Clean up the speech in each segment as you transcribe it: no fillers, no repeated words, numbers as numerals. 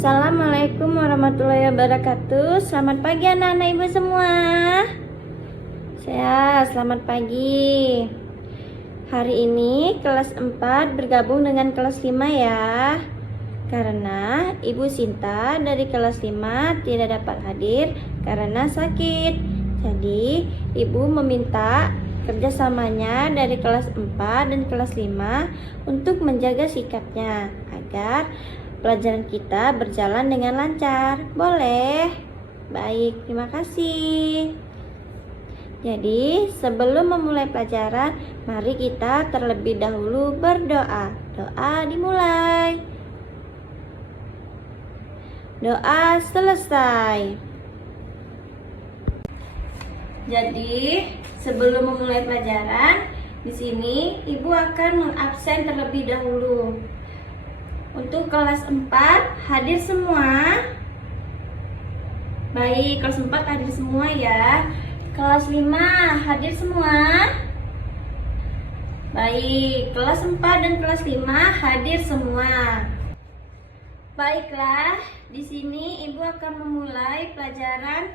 Assalamualaikum warahmatullahi wabarakatuh. Selamat pagi anak-anak ibu semua. Selamat pagi. Hari ini kelas 4 bergabung dengan kelas 5 ya. Karena Ibu Sinta dari kelas 5 tidak dapat hadir karena sakit. Jadi Ibu meminta kerjasamanya dari kelas 4 dan kelas 5 untuk menjaga sikapnya agar pelajaran kita berjalan dengan lancar. Boleh? Baik, terima kasih. Jadi, sebelum memulai pelajaran, mari kita terlebih dahulu berdoa. Doa dimulai. Doa selesai. Jadi, sebelum memulai pelajaran, di sini Ibu akan mengabsen terlebih dahulu. Untuk kelas 4 hadir semua. Baik, kelas 4 hadir semua ya. Kelas 5 hadir semua. Baik, kelas 4 dan kelas 5 hadir semua. Baiklah, di sini Ibu akan memulai pelajaran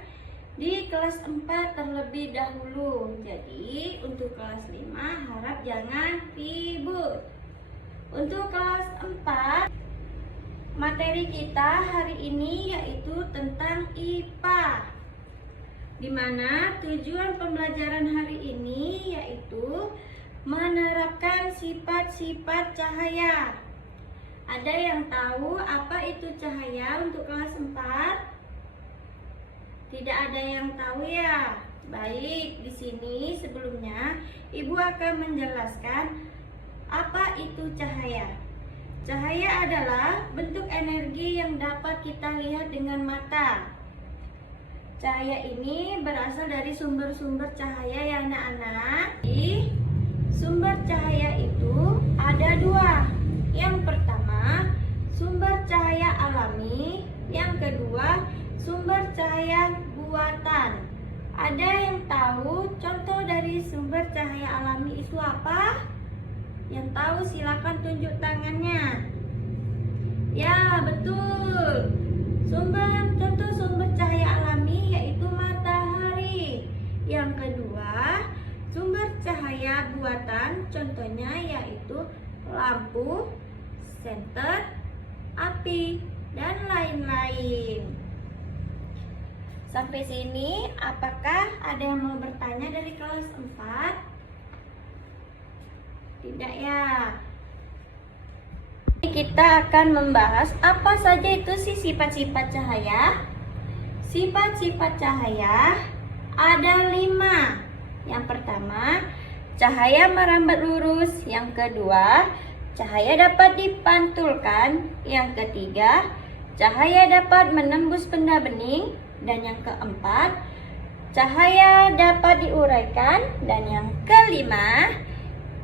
di kelas 4 terlebih dahulu. Jadi, untuk kelas 5 harap jangan ribut. Untuk kelas 4, materi kita hari ini yaitu tentang IPA, di mana tujuan pembelajaran hari ini yaitu menerapkan sifat-sifat cahaya. Ada yang tahu apa itu cahaya untuk kelas 4? Tidak ada yang tahu ya? Baik, di sini sebelumnya Ibu akan menjelaskan apa itu cahaya. Cahaya adalah bentuk energi yang dapat kita lihat dengan mata. Cahaya ini berasal dari sumber-sumber cahaya ya anak-anak. Sumber cahaya itu ada dua. Yang pertama, sumber cahaya alami. Yang kedua, sumber cahaya buatan. Ada yang tahu contoh dari sumber cahaya alami itu apa? Yang tahu silakan tunjuk tangannya. Ya, betul. Contoh sumber cahaya alami yaitu matahari. Yang kedua, sumber cahaya buatan contohnya yaitu lampu, senter, api, dan lain-lain. Sampai sini, apakah ada yang mau bertanya dari kelas 4? Tidak ya. Kita akan membahas apa saja itu sifat-sifat cahaya. Sifat-sifat cahaya ada 5. Yang pertama, cahaya merambat lurus. Yang kedua, cahaya dapat dipantulkan. Yang ketiga, cahaya dapat menembus benda bening. Dan yang keempat, cahaya dapat diuraikan. Dan yang kelima,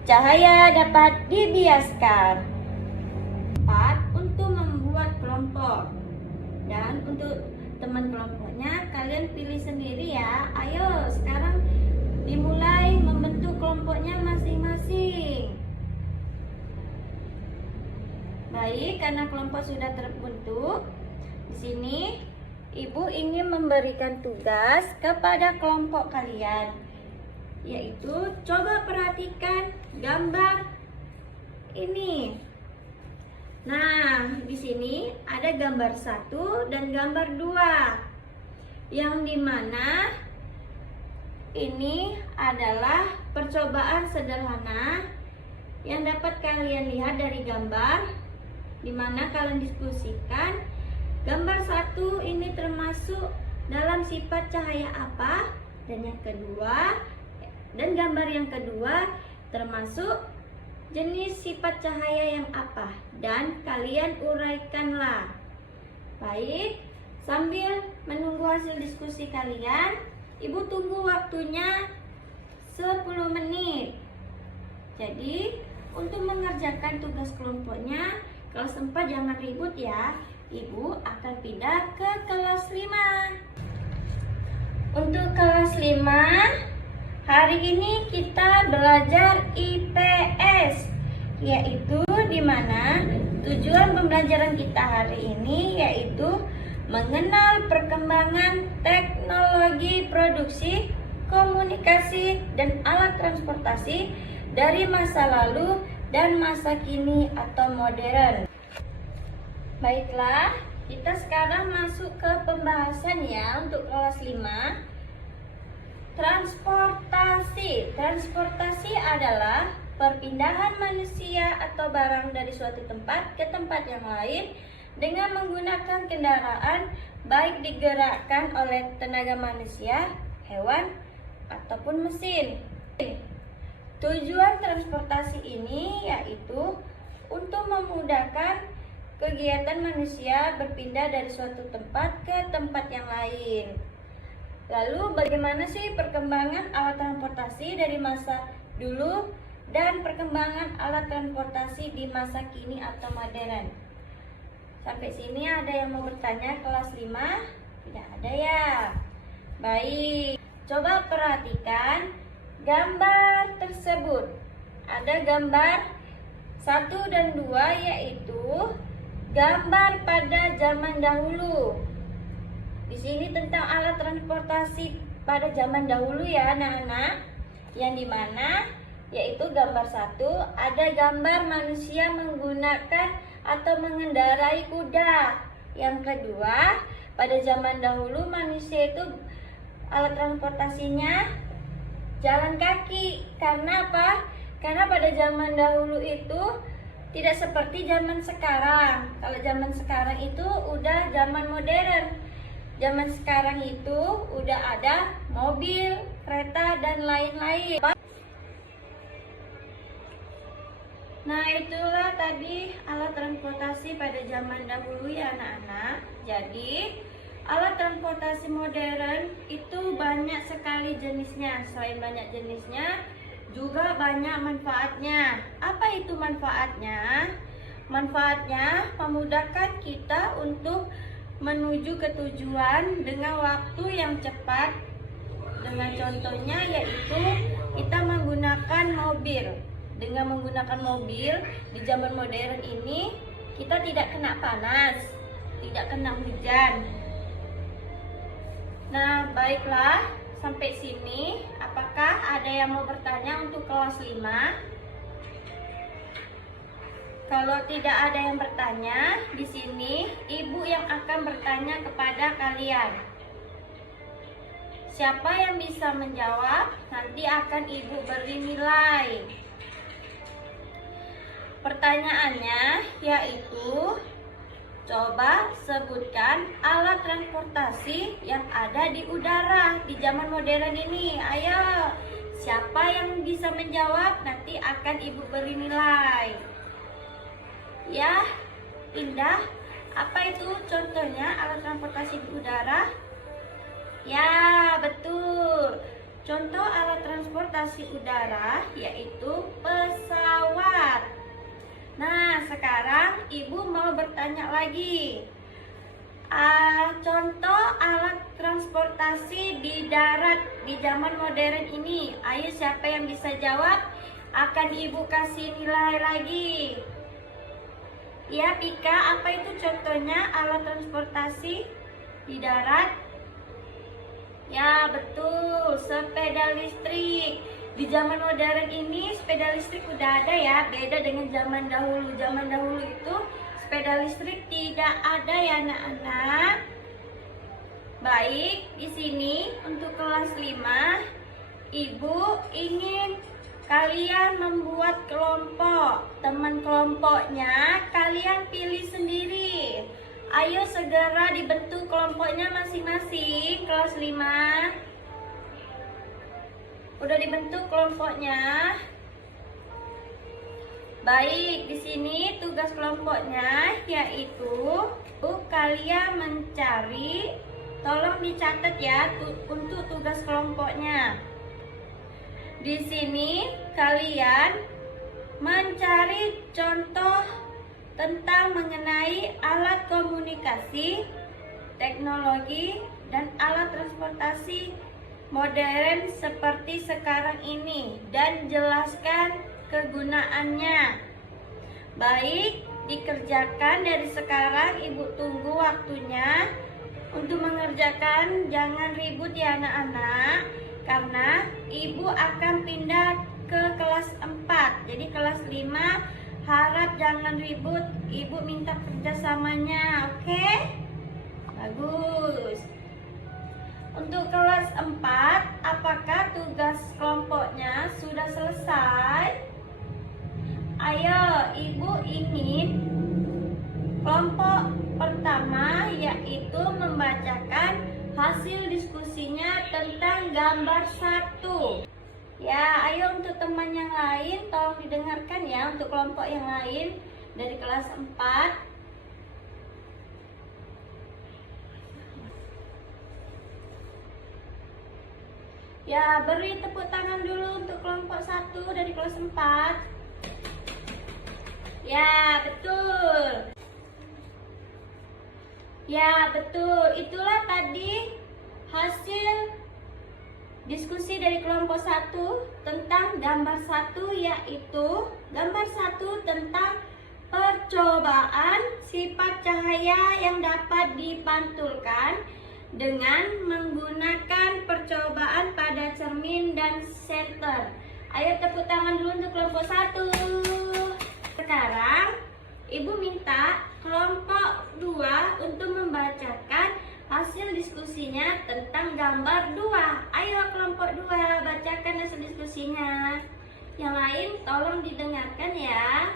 cahaya dapat dibiaskan. 4. Untuk membuat kelompok. Dan untuk teman kelompoknya kalian pilih sendiri ya. Ayo sekarang dimulai membentuk kelompoknya masing-masing. Baik, karena kelompok sudah terbentuk, di sini Ibu ingin memberikan tugas kepada kelompok kalian, yaitu coba perhatikan gambar ini. Nah, di sini ada gambar 1 dan gambar 2, yang dimana ini adalah percobaan sederhana yang dapat kalian lihat dari gambar, dimana kalian diskusikan gambar 1 ini termasuk dalam sifat cahaya apa, dan yang kedua, dan gambar yang kedua termasuk jenis sifat cahaya yang apa, dan kalian uraikanlah. Baik, sambil menunggu hasil diskusi kalian, Ibu tunggu waktunya 10 menit. Jadi, untuk mengerjakan tugas kelompoknya, kelas 4 jangan ribut ya. Ibu akan pindah ke kelas 5. Untuk kelas 5, hari ini kita belajar IPS, yaitu di mana tujuan pembelajaran kita hari ini yaitu mengenal perkembangan teknologi produksi, komunikasi, dan alat transportasi dari masa lalu dan masa kini atau modern. Baiklah, kita sekarang masuk ke pembahasan ya untuk kelas 5. Transportasi. Transportasi adalah perpindahan manusia atau barang dari suatu tempat ke tempat yang lain dengan menggunakan kendaraan, baik digerakkan oleh tenaga manusia, hewan, ataupun mesin. Tujuan transportasi ini yaitu untuk memudahkan kegiatan manusia berpindah dari suatu tempat ke tempat yang lain. Lalu bagaimana sih perkembangan alat transportasi dari masa dulu dan perkembangan alat transportasi di masa kini atau modern? Sampai sini ada yang mau bertanya kelas 5? Tidak ada ya? Baik, coba perhatikan gambar tersebut. Ada gambar 1 dan 2 yaitu gambar pada zaman dahulu. Di sini tentang alat transportasi pada zaman dahulu ya anak-anak. Yang dimana yaitu gambar 1 ada gambar manusia menggunakan atau mengendarai kuda. Yang kedua, pada zaman dahulu manusia itu alat transportasinya jalan kaki. Karena apa? Karena pada zaman dahulu itu tidak seperti zaman sekarang. Kalau zaman sekarang itu udah zaman modern. Zaman sekarang itu udah ada mobil, kereta, dan lain-lain. Nah, itulah tadi alat transportasi pada zaman dahulu ya anak-anak. Jadi, alat transportasi modern itu banyak sekali jenisnya. Selain banyak jenisnya, juga banyak manfaatnya. Apa itu manfaatnya? Manfaatnya memudahkan kita untuk menuju ke tujuan dengan waktu yang cepat. Dengan contohnya yaitu kita menggunakan mobil. Dengan menggunakan mobil di zaman modern ini kita tidak kena panas, tidak kena hujan. Nah, baiklah, sampai sini apakah ada yang mau bertanya untuk kelas 5? Kalau tidak ada yang bertanya, di sini ibu yang akan bertanya kepada kalian. Siapa yang bisa menjawab, nanti akan ibu beri nilai. Pertanyaannya yaitu, coba sebutkan alat transportasi yang ada di udara di zaman modern ini. Ayo, siapa yang bisa menjawab, nanti akan ibu beri nilai. Ya, Indah, apa itu contohnya alat transportasi di udara? Ya, betul. Contoh alat transportasi udara yaitu pesawat. Nah, sekarang ibu mau bertanya lagi. Contoh alat transportasi di darat di zaman modern ini. Ayo, siapa yang bisa jawab? Akan ibu kasih nilai lagi. Ya, Pika, apa itu contohnya alat transportasi di darat? Ya, betul, sepeda listrik. Di zaman modern ini sepeda listrik udah ada ya, beda dengan zaman dahulu. Zaman dahulu itu sepeda listrik tidak ada ya anak-anak. Baik, di sini untuk kelas 5, ibu ingin kalian membuat kelompok. Teman kelompoknya kalian pilih sendiri. Ayo segera dibentuk kelompoknya masing-masing. Kelas 5 udah dibentuk kelompoknya. Baik, di sini tugas kelompoknya yaitu kalian mencari, tolong dicatat ya untuk tugas kelompoknya. Di sini kalian mencari contoh tentang mengenai alat komunikasi, teknologi, dan alat transportasi modern seperti sekarang ini dan jelaskan kegunaannya. Baik, dikerjakan dari sekarang. Ibu tunggu waktunya untuk mengerjakan. Jangan ribut ya anak-anak, karena ibu akan pindah ke kelas 4. Jadi kelas 5 harap jangan ribut. Ibu minta kerjasamanya, oke? Bagus. Untuk kelas 4, apakah tugas kelompoknya sudah selesai? Ayo, ibu ingin kelompok pertama yaitu membacakan hasil diskusinya tentang gambar 1. Ya, ayo untuk teman yang lain tolong didengarkan ya, untuk kelompok yang lain dari kelas 4. Ya, beri tepuk tangan dulu untuk kelompok 1 dari kelas 4. Ya, betul. Ya, betul. Itulah tadi hasil diskusi dari kelompok 1 tentang gambar 1, yaitu gambar 1 tentang percobaan sifat cahaya yang dapat dipantulkan dengan menggunakan percobaan pada cermin dan senter. Ayo tepuk tangan dulu untuk kelompok 1. Sekarang ibu minta kelompok 2 untuk membacakan hasil diskusinya tentang gambar 2. Ayo kelompok 2 bacakan hasil diskusinya. Yang lain tolong didengarkan ya.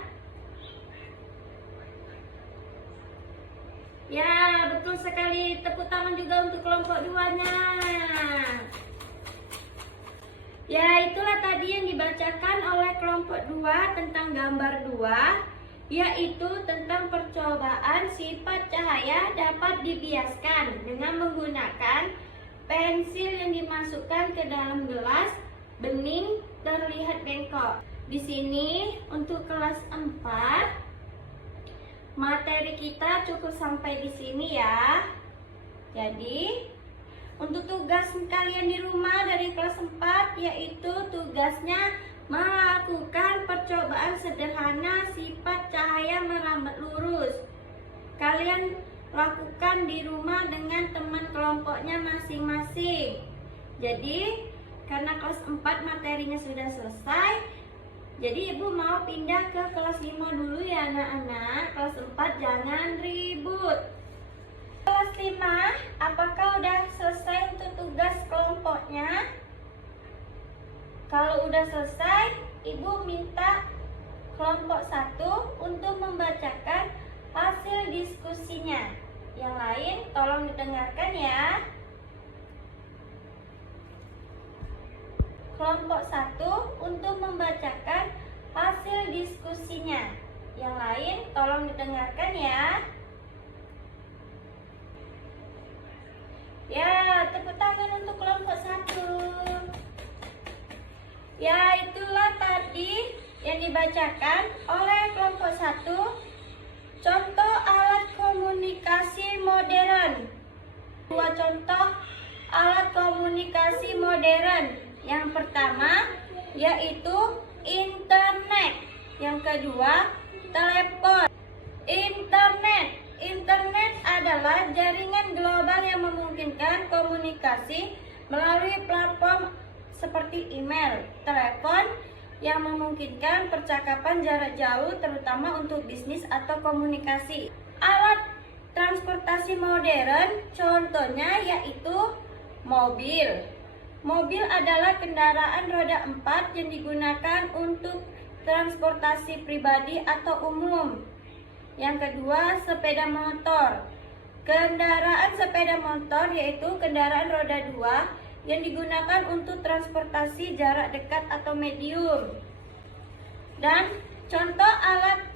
Ya, betul sekali. Tepuk tangan juga untuk kelompok 2-nya. Ya, itulah tadi yang dibacakan oleh kelompok 2 tentang gambar 2, yaitu tentang percobaan sifat cahaya dapat dibiaskan dengan menggunakan pensil yang dimasukkan ke dalam gelas bening terlihat bengkok. Di sini untuk kelas 4 materi kita cukup sampai di sini ya. Jadi untuk tugas kalian di rumah dari kelas 4 yaitu tugasnya melakukan percobaan sederhana sifat cahaya merambat lurus. Kalian lakukan di rumah dengan teman kelompoknya masing-masing. Jadi karena kelas 4 materinya sudah selesai, jadi ibu mau pindah ke kelas 5 dulu ya anak-anak. Kelas 4 jangan ribut. Kelas 5, apakah udah selesai untuk tugas kelompoknya? Kalau udah selesai, ibu minta kelompok 1 untuk membacakan hasil diskusinya. Yang lain tolong didengarkan ya. Kelompok 1 untuk membacakan hasil diskusinya. Yang lain tolong didengarkan ya. Ya, tepuk tangan untuk kelompok 1. Ya, itulah tadi yang dibacakan oleh kelompok 1. Contoh alat komunikasi modern. 2 contoh alat komunikasi modern. Yang pertama yaitu internet. Yang kedua telepon. Internet adalah jaringan global yang memungkinkan komunikasi melalui platform seperti email. Telepon yang memungkinkan percakapan jarak jauh terutama untuk bisnis atau komunikasi. Alat transportasi modern contohnya yaitu mobil. Mobil adalah kendaraan roda 4 yang digunakan untuk transportasi pribadi atau umum. Yang kedua, sepeda motor. Kendaraan sepeda motor yaitu kendaraan roda 2 yang digunakan untuk transportasi jarak dekat atau medium. Dan contoh alat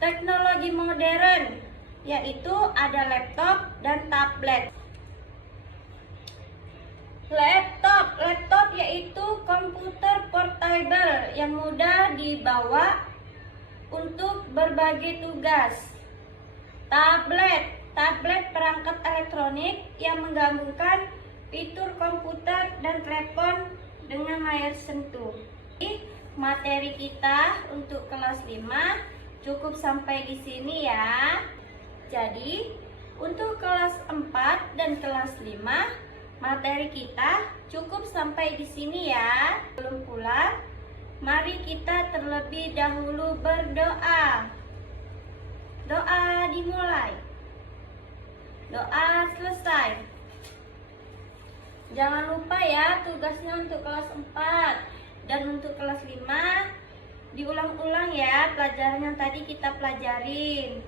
teknologi modern yaitu ada laptop dan tablet. Laptop yaitu komputer portable yang mudah dibawa untuk berbagai tugas. Tablet perangkat elektronik yang menggabungkan fitur komputer dan telepon dengan layar sentuh. Materi kita untuk kelas 5 cukup sampai di sini ya. Jadi, untuk kelas 4 dan kelas 5, materi kita cukup sampai di sini ya. Belum pulang, mari kita terlebih dahulu berdoa. Doa dimulai. Doa selesai. Jangan lupa ya tugasnya untuk kelas 4 dan untuk kelas 5 diulang-ulang ya pelajaran yang tadi kita pelajarin.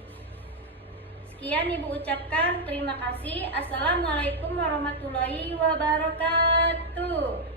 Sekian Ibu ucapkan terima kasih. Assalamualaikum warahmatullahi wabarakatuh.